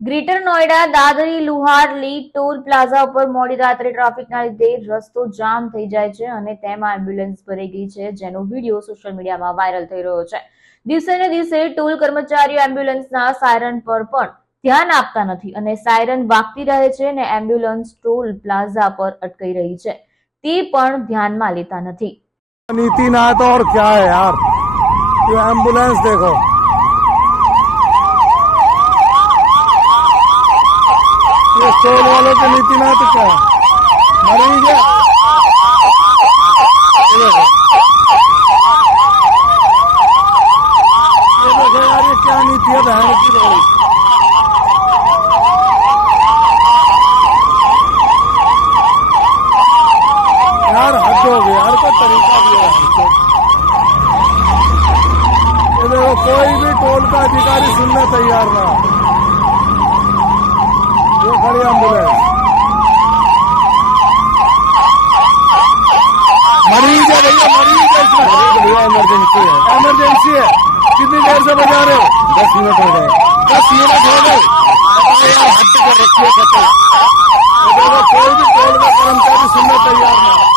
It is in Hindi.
Greater Noida Dadri Luharli toll plaza ઉપર મોડી રાત્રે ટ્રાફિકના લીધે રસ્તો જામ થઈ જાય છે અને તેમાં એમ્બ્યુલન્સ ભરાઈ ગઈ છે, જેનો વીડિયો સોશિયલ મીડિયામાં વાયરલ થઈ રહ્યો છે. દિવસે ને દિવસે ટોલ કર્મચારીઓ એમ્બ્યુલન્સના સાયરન પર પણ ધ્યાન આપતા નથી અને સાયરન વાગતી રહે છે અને એમ્બ્યુલન્સ ટોલ પ્લાઝા પર અટકાઈ રહી છે. તે પણ ધ્યાનમાં લેતા નથી. નીતિ ના તો ક્યાં યાર? એમ્બ્યુલન્સ દેખો. देखो वालों की नीति ना तो क्या? है मरीज़ है ये क्या नीति है, बहन की लोग यार हद हो गई यार कोई तरीका भी है। देखो, कोई भी टोल का अधिकारी सुनना तैयार ना गाड़ी एम्बुलेंस मरीज है भैया मरीज है भैया इमरजेंसी है इमरजेंसी है कितनी देर से बजा रहे हो दस मिनट हो गए दस मिनट हो गए हट कर रखिए कोई भी टोल का कर्मचारी सुनना तैयार ना